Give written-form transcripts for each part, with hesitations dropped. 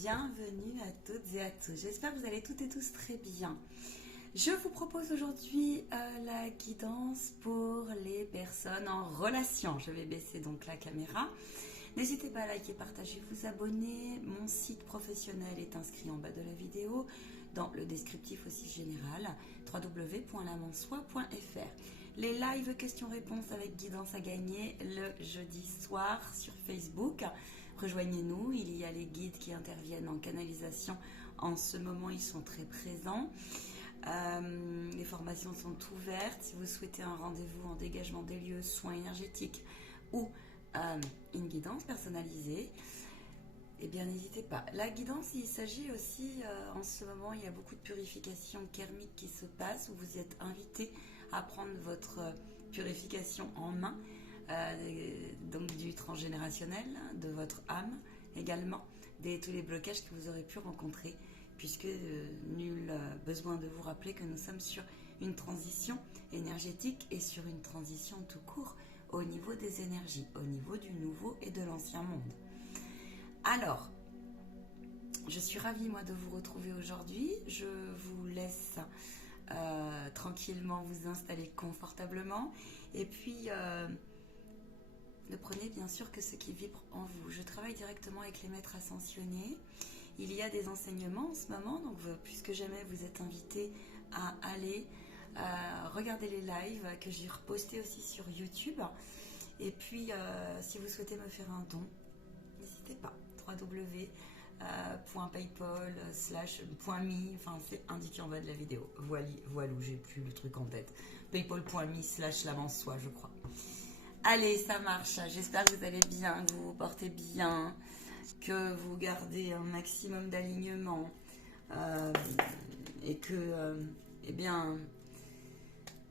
bienvenue à toutes et à tous. J'espère que vous allez toutes et tous très bien. Je vous propose aujourd'hui la guidance pour les personnes en relation. Je vais baisser donc la caméra. N'hésitez pas à liker, partager, vous abonner. Mon site professionnel est inscrit en bas de la vidéo, dans le descriptif aussi général, www.lamansoi.fr. Les live questions-réponses avec guidance à gagner le jeudi soir sur Facebook. Rejoignez-nous, il y a les guides qui interviennent en canalisation. En ce moment, ils sont très présents. Les formations sont ouvertes. Si vous souhaitez un rendez-vous en dégagement des lieux, soins énergétiques ou une guidance personnalisée, eh bien n'hésitez pas. La guidance, il s'agit aussi, en ce moment, il y a beaucoup de purification karmique qui se passe, où vous êtes invité à prendre votre purification en main, donc du transgénérationnel, de votre âme également, tous les blocages que vous aurez pu rencontrer, puisque nul besoin de vous rappeler que nous sommes sur une transition énergétique et sur une transition tout court au niveau des énergies, au niveau du nouveau et de l'ancien monde. Alors, je suis ravie moi de vous retrouver aujourd'hui. Je vous laisse tranquillement vous installer confortablement et puis ne prenez bien sûr que ce qui vibre en vous. Je travaille directement avec les maîtres ascensionnés. Il y a des enseignements en ce moment, donc plus que jamais vous êtes invités à aller regarder les lives que j'ai repostés aussi sur YouTube. Et puis si vous souhaitez me faire un don, n'hésitez pas. www.paypal/.me, enfin c'est indiqué en bas de la vidéo. Voilà, j'ai plus le truc en tête. paypal.me/lamansoi, je crois. Allez, ça marche. J'espère que vous allez bien, que vous vous portez bien, que vous gardez un maximum d'alignement et que, eh bien,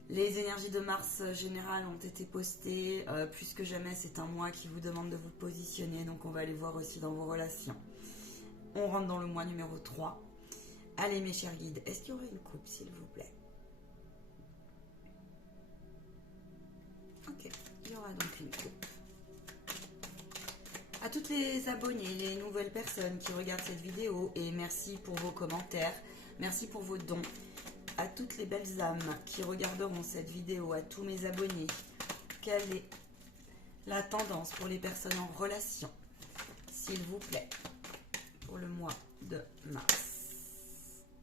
les énergies de Mars générales ont été postées. Plus que jamais, c'est un mois qui vous demande de vous positionner. Donc, on va aller voir aussi dans vos relations. On rentre dans le mois numéro 3. Allez, mes chers guides, est-ce qu'il y aurait une coupe, s'il vous plaît? Ok, il y aura donc une coupe. À toutes les abonnés, les nouvelles personnes qui regardent cette vidéo, et merci pour vos commentaires, merci pour vos dons. À toutes les belles âmes qui regarderont cette vidéo, à tous mes abonnés, quelle est la tendance pour les personnes en relation, s'il vous plaît, pour le mois de mars?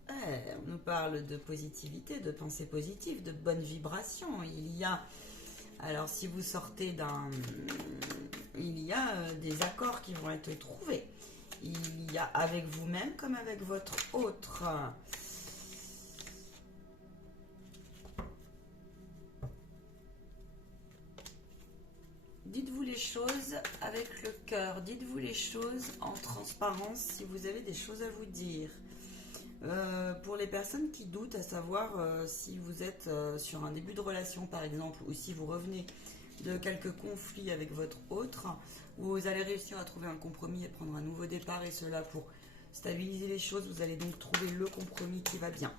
On nous parle de positivité, de pensée positive, de bonnes vibrations. Il y a, alors si vous sortez d'un... Il y a des accords qui vont être trouvés. Il y a avec vous-même comme avec votre autre. Dites-vous les choses avec le cœur. Dites-vous les choses en transparence si vous avez des choses à vous dire. Pour les personnes qui doutent, à savoir si vous êtes sur un début de relation par exemple, ou si vous revenez de quelques conflits avec votre autre, vous allez réussir à trouver un compromis et prendre un nouveau départ, et cela pour stabiliser les choses. Vous allez donc trouver le compromis qui va bien.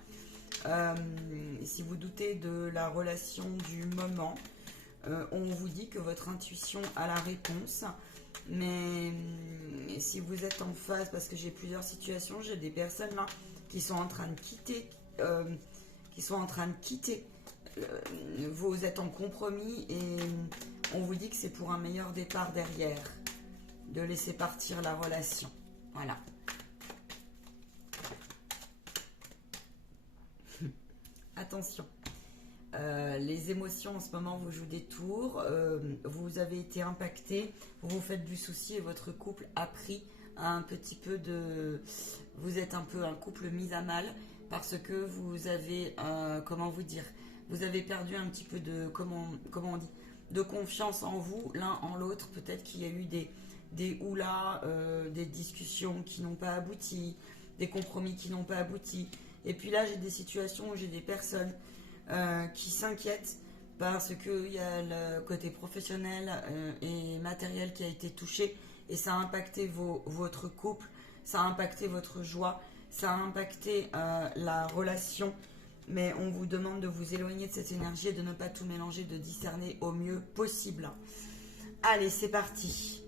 Si vous doutez de la relation du moment, on vous dit que votre intuition a la réponse, mais si vous êtes en phase, parce que j'ai plusieurs situations, j'ai des personnes là qui sont en train de quitter, vous êtes en compromis et on vous dit que c'est pour un meilleur départ derrière, de laisser partir la relation. Voilà. Attention. Les émotions en ce moment vous jouent des tours, vous avez été impacté, vous vous faites du souci et votre couple a pris un petit peu de... Vous êtes un peu un couple mis à mal parce que vous avez, comment vous dire, vous avez perdu un petit peu de, comment on dit, de confiance en vous, l'un en l'autre. Peut-être qu'il y a eu des houlas, des discussions qui n'ont pas abouti, des compromis qui n'ont pas abouti. Et puis là, j'ai des situations où j'ai des personnes qui s'inquiètent parce qu'il y a le côté professionnel et matériel qui a été touché, et ça a impacté votre couple, ça a impacté votre joie, ça a impacté la relation, mais on vous demande de vous éloigner de cette énergie et de ne pas tout mélanger, de discerner au mieux possible. Allez, c'est parti.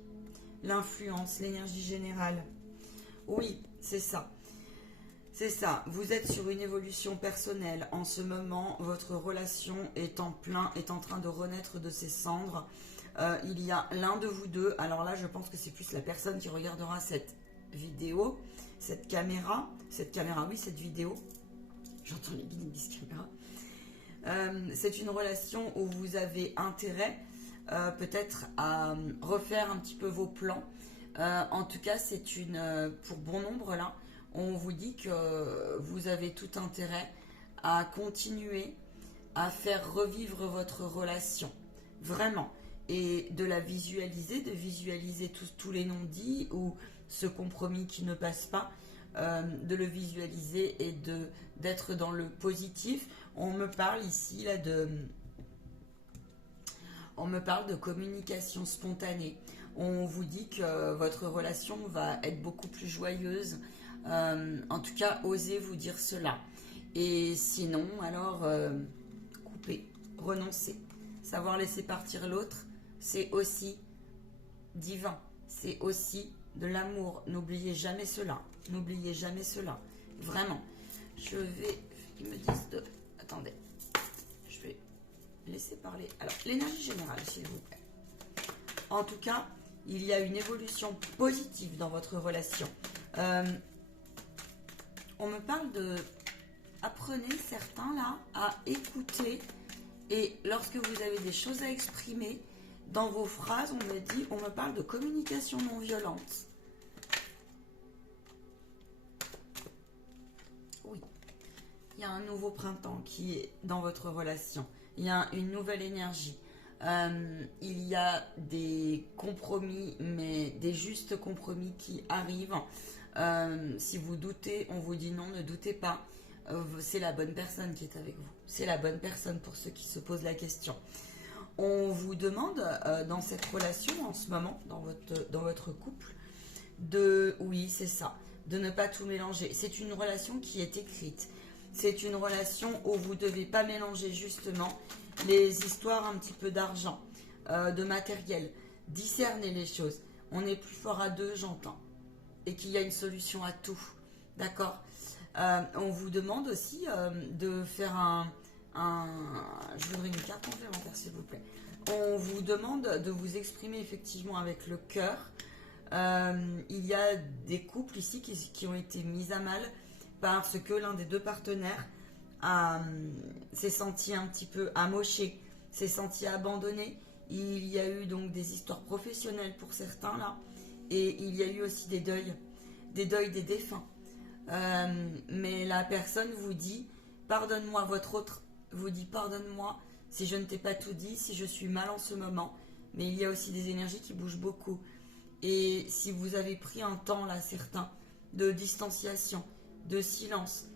L'influence, l'énergie générale. Oui, c'est ça. C'est ça, vous êtes sur une évolution personnelle. En ce moment, votre relation est est en train de renaître de ses cendres. Il y a l'un de vous deux, alors là je pense que c'est plus la personne qui regardera cette vidéo, cette caméra, oui, cette vidéo. J'entends les guides caméra. C'est une relation où vous avez intérêt peut-être à refaire un petit peu vos plans. En tout cas, c'est pour bon nombre là, on vous dit que vous avez tout intérêt à continuer à faire revivre votre relation. Vraiment. Et de la visualiser, de visualiser tous les non-dits ou ce compromis qui ne passe pas, de le visualiser et d'être dans le positif. On me parle ici là on me parle de communication spontanée. On vous dit que votre relation va être beaucoup plus joyeuse. En tout cas, osez vous dire cela. Et sinon, alors, coupez, renoncez. Savoir laisser partir l'autre, c'est aussi divin. C'est aussi de l'amour. N'oubliez jamais cela. N'oubliez jamais cela. Vraiment. Je vais... Ils me disent de... Attendez. Je vais laisser parler. Alors, l'énergie générale, s'il vous plaît. En tout cas, il y a une évolution positive dans votre relation. On me parle de... Apprenez certains là à écouter. Et lorsque vous avez des choses à exprimer, dans vos phrases, on me parle de communication non violente. Oui. Il y a un nouveau printemps qui est dans votre relation. Il y a une nouvelle énergie. Il y a des compromis, mais des justes compromis qui arrivent. Si vous doutez, on vous dit non, ne doutez pas. C'est la bonne personne qui est avec vous. C'est la bonne personne pour ceux qui se posent la question. On vous demande dans cette relation en ce moment, dans votre couple, oui, c'est ça, de ne pas tout mélanger. C'est une relation qui est écrite. C'est une relation où vous ne devez pas mélanger justement les histoires un petit peu d'argent, de matériel. Discerner les choses. On est plus fort à deux, j'entends. Et qu'il y a une solution à tout. D'accord ? On vous demande aussi de faire je voudrais une carte complémentaire s'il vous plaît. On vous demande de vous exprimer effectivement avec le cœur. Il y a des couples ici qui ont été mis à mal parce que l'un des deux partenaires s'est senti un petit peu amoché, s'est senti abandonné. Il y a eu donc des histoires professionnelles pour certains là, et il y a eu aussi des deuils des défunts. Mais la personne vous dit pardonne-moi, votre autre vous dit pardonne-moi si je ne t'ai pas tout dit, si je suis mal en ce moment. Mais il y a aussi des énergies qui bougent beaucoup. Et si vous avez pris un temps là certain de distanciation, de silence,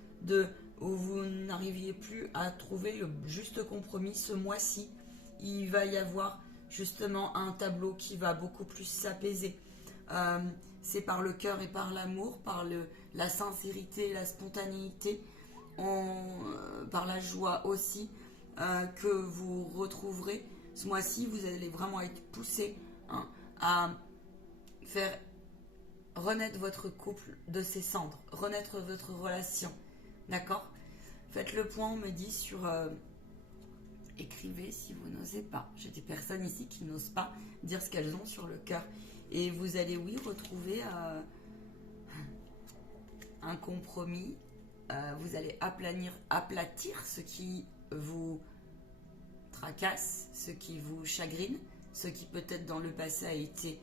où vous n'arriviez plus à trouver le juste compromis ce mois-ci, il va y avoir justement un tableau qui va beaucoup plus s'apaiser. C'est par le cœur et par l'amour, par la sincérité, la spontanéité, par la joie aussi, que vous retrouverez. Ce mois-ci, vous allez vraiment être poussé à faire renaître votre couple de ses cendres, renaître votre relation. D'accord ? Faites le point, on me dit, sur... écrivez si vous n'osez pas. J'ai des personnes ici qui n'osent pas dire ce qu'elles ont sur le cœur. Et vous allez, oui, retrouver un compromis. Vous allez aplatir ce qui vous tracasse, ce qui vous chagrine, ce qui peut-être dans le passé a été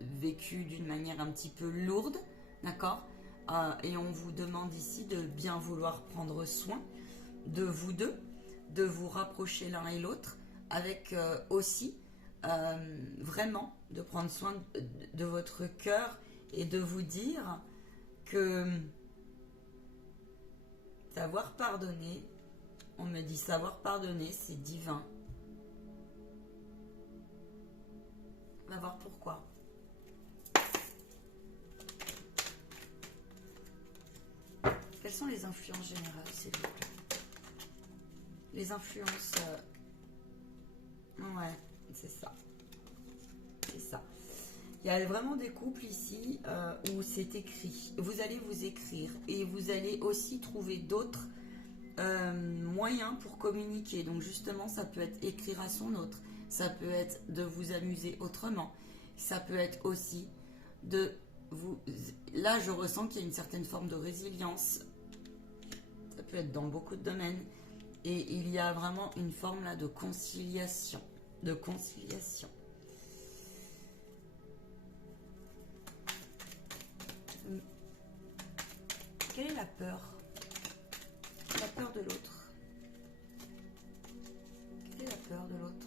vécu d'une manière un petit peu lourde. D'accord ? Et on vous demande ici de bien vouloir prendre soin de vous deux, de vous rapprocher l'un et l'autre, avec aussi vraiment de prendre soin de votre cœur et de vous dire que savoir pardonner, on me dit savoir pardonner, c'est divin. On va voir pourquoi. Quelles sont les influences générales, s'il vous plaît ? Les influences... Ouais, c'est ça. C'est ça. Il y a vraiment des couples ici où c'est écrit. Vous allez vous écrire et vous allez aussi trouver d'autres moyens pour communiquer. Donc justement, ça peut être écrire à son autre, ça peut être de vous amuser autrement, ça peut être aussi de vous... Là, je ressens qu'il y a une certaine forme de résilience. Ça peut être dans beaucoup de domaines. Et il y a vraiment une forme là de conciliation. De conciliation. Quelle est la peur? La peur de l'autre. Quelle est la peur de l'autre?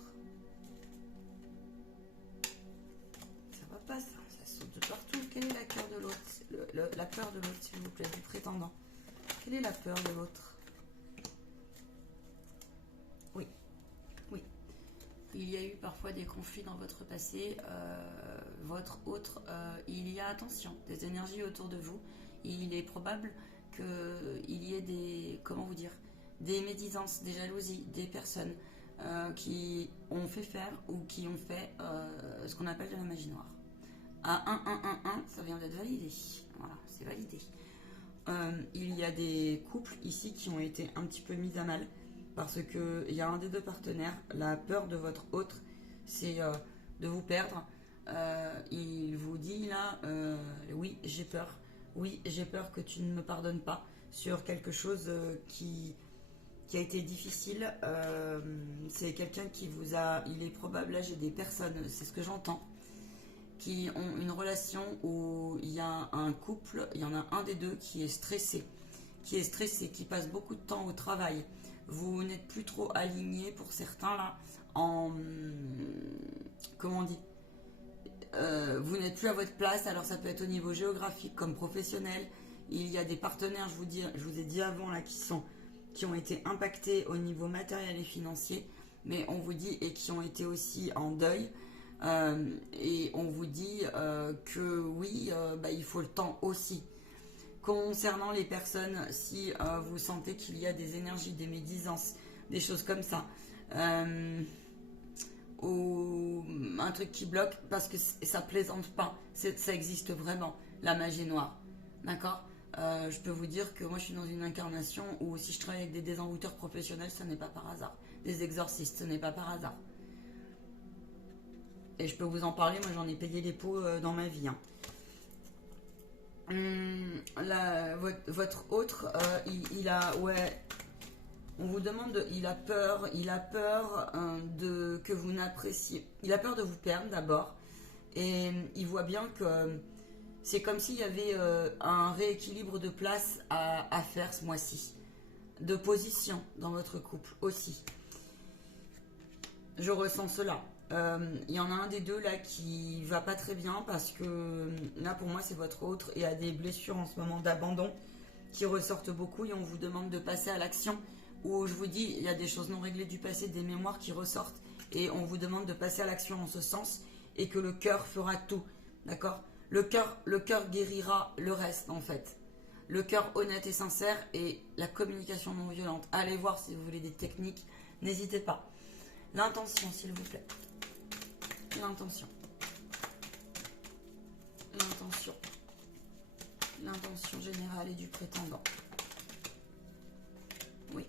Ça va pas ça, ça saute de partout. Quelle est la peur de l'autre? La peur de l'autre, s'il vous plaît, du prétendant. Quelle est la peur de l'autre? Oui, oui. Il y a eu parfois des conflits dans votre passé. Votre autre, il y a, attention, des énergies autour de vous. Il est probable qu'il y ait des, comment vous dire, des médisances, des jalousies, des personnes qui ont fait faire ou qui ont fait ce qu'on appelle de la magie noire. À 1, ça vient d'être validé. Voilà, c'est validé. Il y a des couples ici qui ont été un petit peu mis à mal parce qu'il y a un des deux partenaires, la peur de votre autre, c'est de vous perdre. Il vous dit là, oui, j'ai peur. Oui, j'ai peur que tu ne me pardonnes pas sur quelque chose qui a été difficile. C'est quelqu'un qui vous a... Il est probable, là j'ai des personnes, c'est ce que j'entends, qui ont une relation où il y a un couple, il y en a un des deux qui est stressé, qui passe beaucoup de temps au travail. Vous n'êtes plus trop aligné pour certains là, en... Comment on dit, vous n'êtes plus à votre place, alors ça peut être au niveau géographique comme professionnel. Il y a des partenaires, je vous ai dit avant là, qui ont été impactés au niveau matériel et financier, mais on vous dit, et qui ont été aussi en deuil, et on vous dit que oui, il faut le temps aussi. Concernant les personnes, si vous sentez qu'il y a des énergies, des médisances, des choses comme ça, ou un truc qui bloque parce que ça plaisante pas, ça existe vraiment, la magie noire, d'accord. Je peux vous dire que moi je suis dans une incarnation où si je travaille avec des désenvoûteurs professionnels, ce n'est pas par hasard, des exorcistes, ce n'est pas par hasard, et je peux vous en parler, moi j'en ai payé les pots dans ma vie, hein. Votre autre, il a, ouais, on vous demande, il a peur de que vous n'appréciez, il a peur de vous perdre d'abord, et il voit bien que c'est comme s'il y avait un rééquilibre de place à faire ce mois-ci, de position dans votre couple aussi. Je ressens cela. Il y en a un des deux là qui va pas très bien parce que là pour moi c'est votre autre et a des blessures en ce moment d'abandon qui ressortent beaucoup et on vous demande de passer à l'action, où je vous dis il y a des choses non réglées du passé, des mémoires qui ressortent et on vous demande de passer à l'action en ce sens et que le cœur fera tout, d'accord. Le cœur guérira le reste en fait. Le cœur honnête et sincère et la communication non violente. Allez voir si vous voulez des techniques, n'hésitez pas. L'intention s'il vous plaît. L'intention. L'intention générale et du prétendant. Oui.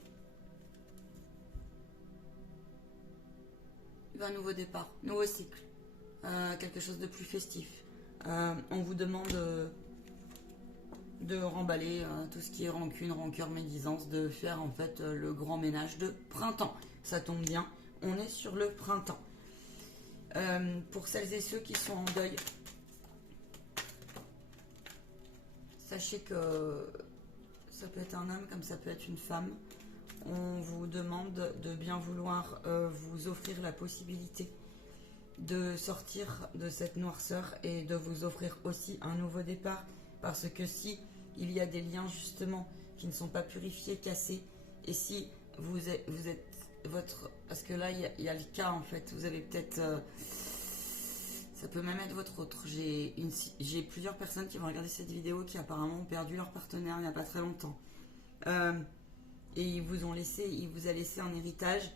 Un nouveau départ, nouveau cycle. Quelque chose de plus festif. On vous demande de remballer tout ce qui est rancune, rancœur, médisance, de faire en fait le grand ménage de printemps. Ça tombe bien, on est sur le printemps. Pour celles et ceux qui sont en deuil, sachez que ça peut être un homme comme ça peut être une femme. On vous demande de bien vouloir vous offrir la possibilité de sortir de cette noirceur et de vous offrir aussi un nouveau départ, parce que si il y a des liens justement qui ne sont pas purifiés, cassés, et si vous êtes votre... Parce que là, il y a le cas, en fait. Vous avez peut-être... ça peut même être votre autre. J'ai plusieurs personnes qui vont regarder cette vidéo qui apparemment ont perdu leur partenaire il n'y a pas très longtemps. Et il vous a laissé un héritage.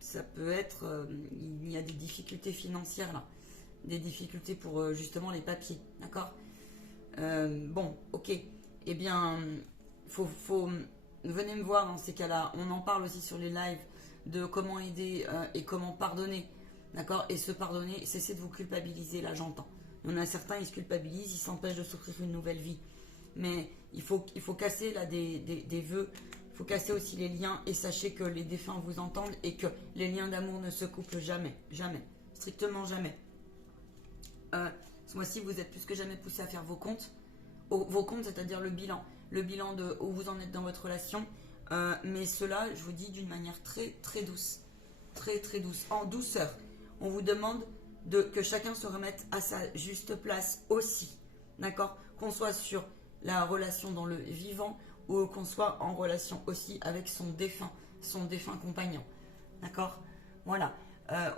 Ça peut être... il y a des difficultés financières, là. des difficultés pour justement les papiers, d'accord. Bon, ok. Eh bien, venez me voir dans ces cas-là. On en parle aussi sur les lives de comment aider et comment pardonner, d'accord. Et se pardonner, cessez de vous culpabiliser, là j'entends. Il y en a certains, ils se culpabilisent, ils s'empêchent de s'offrir une nouvelle vie. Mais il faut casser là des vœux, il faut casser aussi les liens et sachez que les défunts vous entendent et que les liens d'amour ne se coupent jamais, jamais, strictement jamais. Ce mois-ci, vous êtes plus que jamais poussé à faire vos comptes, c'est-à-dire le bilan de où vous en êtes dans votre relation, mais cela, je vous dis d'une manière très très douce, très très douce, en douceur. On vous demande que chacun se remette à sa juste place aussi, d'accord, qu'on soit sur la relation dans le vivant ou qu'on soit en relation aussi avec son défunt compagnon, d'accord. Voilà,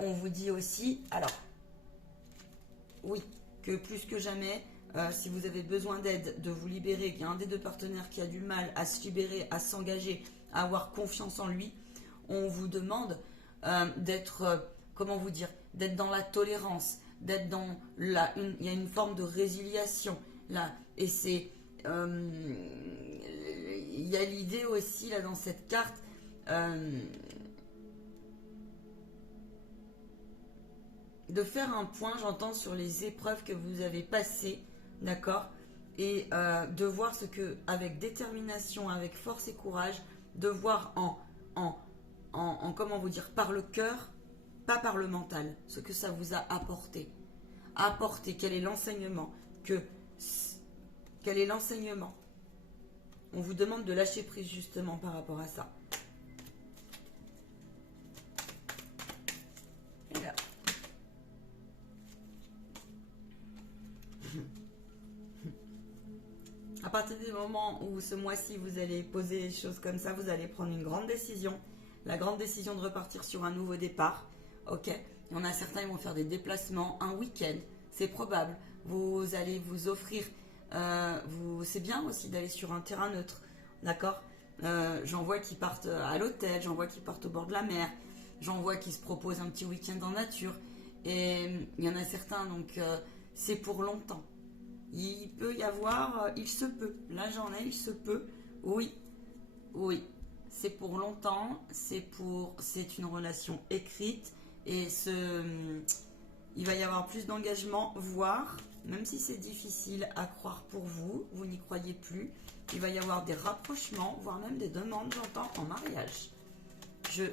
on vous dit aussi, alors, oui, que plus que jamais, si vous avez besoin d'aide, de vous libérer, qu'il y a un des deux partenaires qui a du mal à se libérer, à s'engager, à avoir confiance en lui, on vous demande d'être, comment vous dire, d'être dans la tolérance, d'être dans il y a une forme de résiliation là, et c'est, il y a l'idée aussi là dans cette carte. De faire un point, j'entends, sur les épreuves que vous avez passées, d'accord, et de voir ce que, avec détermination, avec force et courage, de voir en comment vous dire, par le cœur, pas par le mental, ce que ça vous a apporté. Quel est l'enseignement quel est l'enseignement. On vous demande de lâcher prise justement par rapport à ça. Et là. À partir du moment où ce mois-ci vous allez poser les choses comme ça, vous allez prendre une grande décision. La grande décision de repartir sur un nouveau départ. Ok. Il y en a certains, ils vont faire des déplacements, un week-end. C'est probable. Vous allez vous offrir. C'est bien aussi d'aller sur un terrain neutre. D'accord. J'en vois qui partent à l'hôtel, j'en vois qui partent au bord de la mer, j'en vois qui se proposent un petit week-end en nature. Et il y en a certains, donc c'est pour longtemps. Il peut y avoir, il se peut. Là j'en ai, il se peut. Oui, oui. C'est pour longtemps. C'est une relation écrite et il va y avoir plus d'engagement, voire, même si c'est difficile à croire pour vous, vous n'y croyez plus, il va y avoir des rapprochements, voire même des demandes, j'entends, en mariage. Je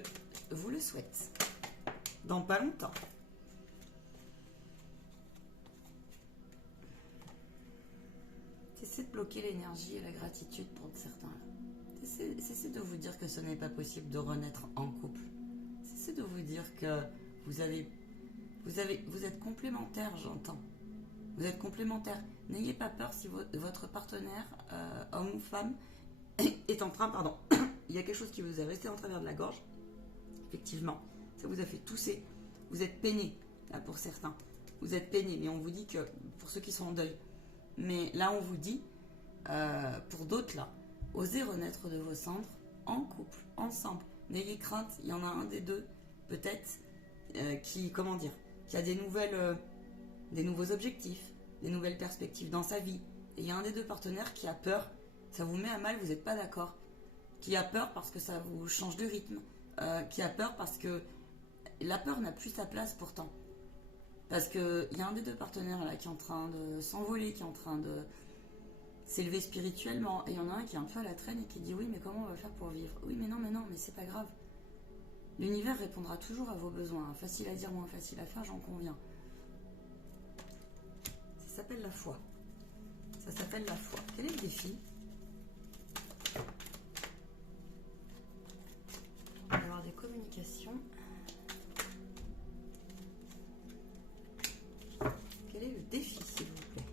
vous le souhaite. Dans pas longtemps. Cessez de bloquer l'énergie et la gratitude pour certains. Cessez de vous dire que ce n'est pas possible de renaître en couple. Cessez de vous dire que vous êtes complémentaires, j'entends. Vous êtes complémentaires. N'ayez pas peur si votre partenaire, homme ou femme, est en train, pardon, il y a quelque chose qui vous est resté en travers de la gorge. Effectivement, ça vous a fait tousser. Vous êtes peiné, là, pour certains. Vous êtes peiné, mais on vous dit que, pour ceux qui sont en deuil, mais là on vous dit, pour d'autres là, osez renaître de vos cendres, en couple, ensemble. N'ayez crainte, il y en a un des deux, peut-être, qui a des nouveaux objectifs, des nouvelles perspectives dans sa vie. Et il y a un des deux partenaires qui a peur, ça vous met à mal, vous n'êtes pas d'accord. Qui a peur parce que ça vous change de rythme. Qui a peur parce que la peur n'a plus sa place pourtant. Parce qu'il y a un des deux partenaires là qui est en train de s'envoler, qui est en train de s'élever spirituellement. Et il y en a un qui est un peu à la traîne et qui dit oui, mais comment on va faire pour vivre? Oui, mais non, mais c'est pas grave. L'univers répondra toujours à vos besoins. Facile à dire, moins facile à faire, j'en conviens. Ça s'appelle la foi. Ça s'appelle la foi. Quel est le défi? Il va y avoir des communications. Quel est le défi, s'il vous plaît?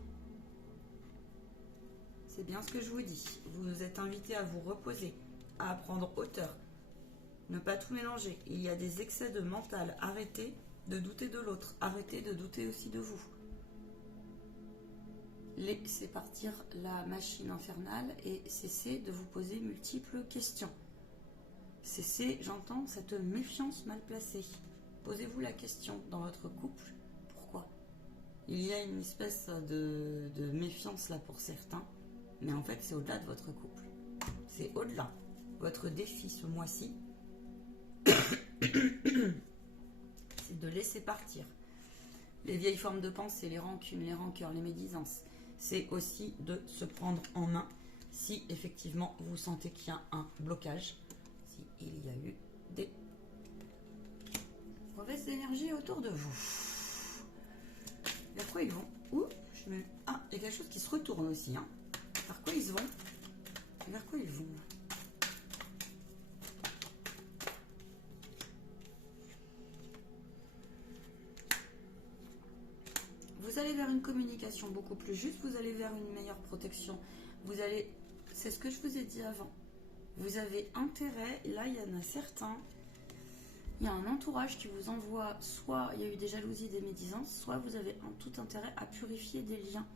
C'est bien ce que je vous dis. Vous êtes invité à vous reposer, à prendre hauteur. Ne pas tout mélanger. Il y a des excès de mental. Arrêtez de douter de l'autre. Arrêtez de douter aussi de vous. Laissez partir la machine infernale et cessez de vous poser multiples questions. Cessez, j'entends, cette méfiance mal placée. Posez-vous la question dans votre couple. Pourquoi? Il y a une espèce de méfiance là pour certains, mais en fait c'est au-delà de votre couple. C'est au-delà. Votre défi ce mois-ci, c'est de laisser partir les vieilles formes de pensée, les rancunes, les rancœurs, les médisances. C'est aussi de se prendre en main si effectivement vous sentez qu'il y a un blocage, s'il y a eu des mauvaises énergies autour de vous. Vers quoi ils vont? Ah, il y a quelque chose qui se retourne aussi. Hein. Vers quoi ils vont? Vers quoi ils vont? Vous allez vers une communication beaucoup plus juste, vous allez vers une meilleure protection. Vous allez, c'est ce que je vous ai dit avant. Vous avez intérêt, là il y en a certains, il y a un entourage qui vous envoie, soit il y a eu des jalousies, des médisances, soit vous avez un tout intérêt à purifier des liens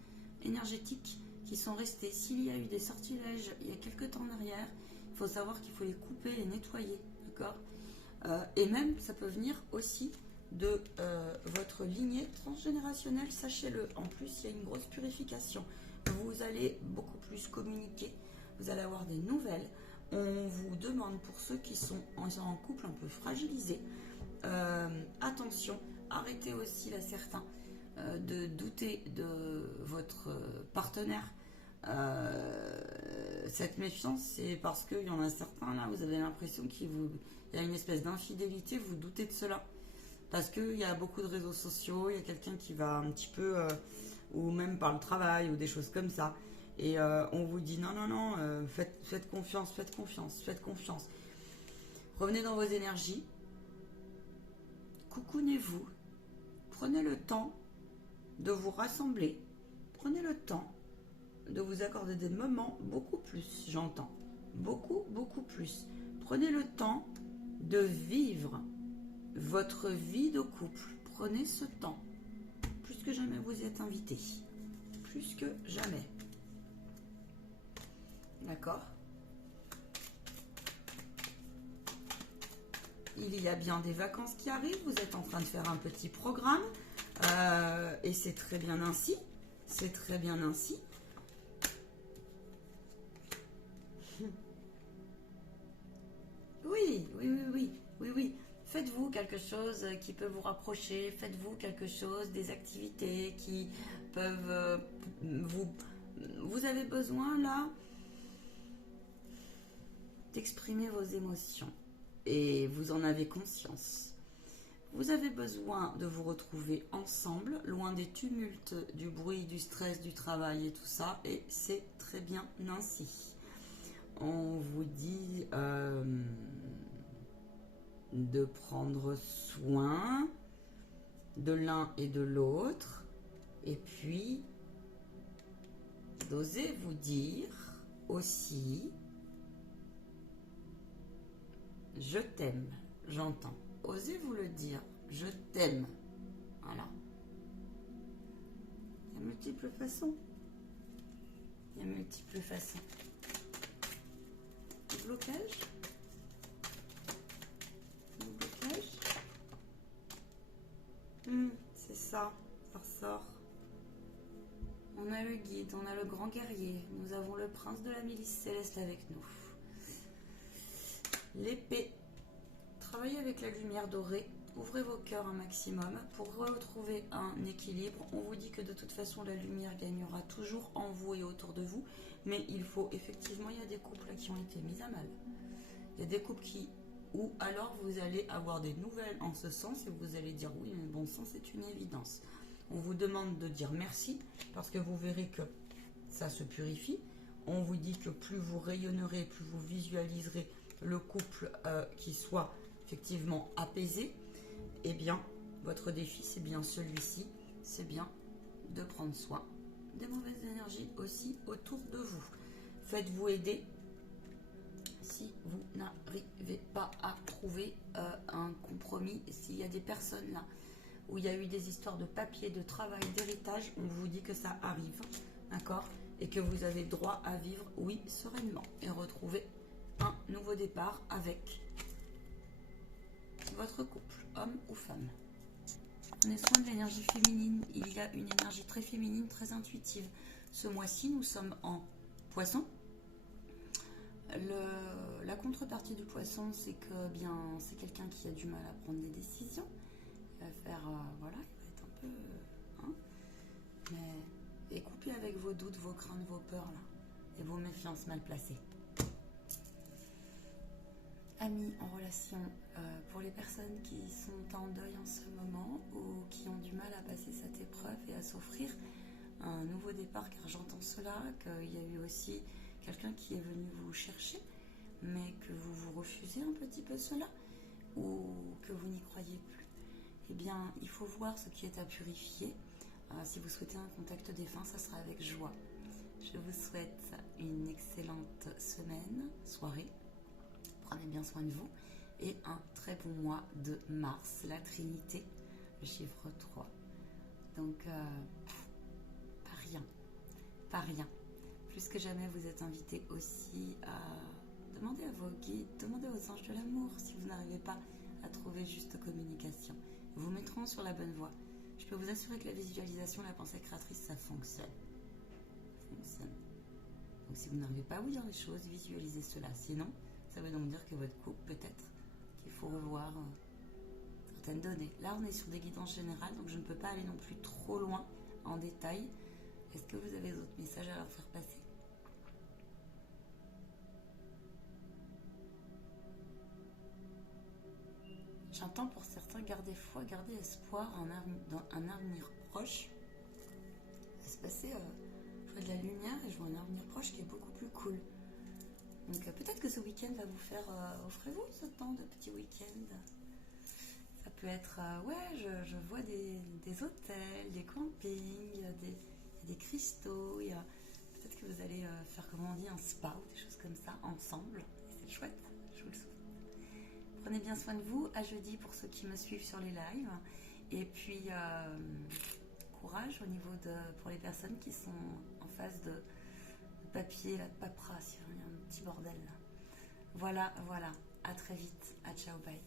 énergétiques qui sont restés. S'il y a eu des sortilèges il y a quelques temps en arrière, il faut savoir qu'il faut les couper, les nettoyer, d'accord? Et même, ça peut venir aussi de votre lignée transgénérationnelle, sachez-le. En plus, il y a une grosse purification. Vous allez beaucoup plus communiquer, vous allez avoir des nouvelles. On vous demande, pour ceux qui sont en couple un peu fragilisés, attention, arrêtez aussi là certains de douter de votre partenaire. Cette méfiance, c'est parce qu'il y en a certains là, vous avez l'impression qu'il y a une espèce d'infidélité, vous doutez de cela. Parce qu'il y a beaucoup de réseaux sociaux, il y a quelqu'un qui va un petit peu, ou même par le travail, ou des choses comme ça. Et on vous dit non, faites confiance, faites confiance, faites confiance. Revenez dans vos énergies, coucounez-vous, prenez le temps de vous rassembler, prenez le temps de vous accorder des moments beaucoup plus, j'entends, beaucoup plus. Prenez le temps de vivre votre vie de couple, prenez ce temps. Plus que jamais vous êtes invité. Plus que jamais. D'accord? Il y a bien des vacances qui arrivent, vous êtes en train de faire un petit programme. Et c'est très bien ainsi. C'est très bien ainsi. Oui. Faites-vous quelque chose qui peut vous rapprocher, faites-vous quelque chose, des activités qui peuvent vous avez besoin là d'exprimer vos émotions et vous en avez conscience. Vous avez besoin de vous retrouver ensemble, loin des tumultes, du bruit, du stress, du travail et tout ça, et c'est très bien ainsi. On vous dit de prendre soin de l'un et de l'autre, et puis d'oser vous dire aussi je t'aime, j'entends. Osez vous le dire, je t'aime. Voilà. Il y a multiples façons. Le blocage. C'est ça, ça ressort. On a le guide, on a le grand guerrier. Nous avons le prince de la milice céleste avec nous. L'épée. Travaillez avec la lumière dorée. Ouvrez vos cœurs un maximum pour retrouver un équilibre. On vous dit que de toute façon, la lumière gagnera toujours en vous et autour de vous. Mais il faut effectivement, il y a des couples qui ont été mis à mal. Il y a des couples ou alors vous allez avoir des nouvelles en ce sens et vous allez dire oui, mais bon sang, c'est une évidence. On vous demande de dire merci parce que vous verrez que ça se purifie. On vous dit que plus vous rayonnerez, plus vous visualiserez le couple qui soit effectivement apaisé, eh bien, votre défi, c'est bien celui-ci, c'est bien de prendre soin des mauvaises énergies aussi autour de vous. Faites-vous aider si vous n'arrivez pas à trouver un compromis. S'il y a des personnes là où il y a eu des histoires de papier, de travail, d'héritage, on vous dit que ça arrive, d'accord? Et que vous avez droit à vivre, oui, sereinement et retrouver un nouveau départ avec votre couple, homme ou femme. Prenez soin de l'énergie féminine. Il y a une énergie très féminine, très intuitive. Ce mois-ci, nous sommes en poisson. La contrepartie du poisson, c'est que bien, c'est quelqu'un qui a du mal à prendre des décisions. Il va faire, voilà, il va être un peu... hein, mais, et coupez avec vos doutes, vos craintes, vos peurs, là, et vos méfiances mal placées. Amis en relation, pour les personnes qui sont en deuil en ce moment ou qui ont du mal à passer cette épreuve et à s'offrir un nouveau départ, car j'entends cela, qu'il y a eu aussi quelqu'un qui est venu vous chercher, mais que vous refusez un petit peu cela, ou que vous n'y croyez plus, eh bien, il faut voir ce qui est à purifier. Si vous souhaitez un contact défunt, ça sera avec joie. Je vous souhaite une excellente semaine, soirée. Prenez bien soin de vous. Et un très bon mois de mars, la Trinité, le chiffre 3. Donc, pas rien. Pas rien. Plus que jamais, vous êtes invités aussi à demander à vos guides, demander aux anges de l'amour si vous n'arrivez pas à trouver juste communication. Ils vous mettront sur la bonne voie. Je peux vous assurer que la visualisation, la pensée créatrice, ça fonctionne. Ça fonctionne. Donc si vous n'arrivez pas à vous dire les choses, visualisez cela. Sinon, ça veut donc dire que votre couple, peut-être, qu'il faut revoir certaines données. Là, on est sur des guidances générales, donc je ne peux pas aller non plus trop loin en détail. Est-ce que vous avez d'autres messages à leur faire passer ? J'entends pour certains garder foi, garder espoir dans un avenir proche. Il va se passer, je vois de la lumière et je vois un avenir proche qui est beaucoup plus cool. Donc peut-être que ce week-end va vous faire, offrez-vous ce temps de petit week-end. Ça peut être, ouais, je vois des hôtels, des campings, des cristaux. Peut-être que vous allez faire, comme on dit, un spa ou des choses comme ça ensemble. Et c'est chouette, je vous le souhaite. Prenez bien soin de vous. À jeudi pour ceux qui me suivent sur les lives. Et puis, courage au niveau pour les personnes qui sont en phase de papier, de paperasse. Il y a un petit bordel là. Voilà. À très vite. À ciao, bye.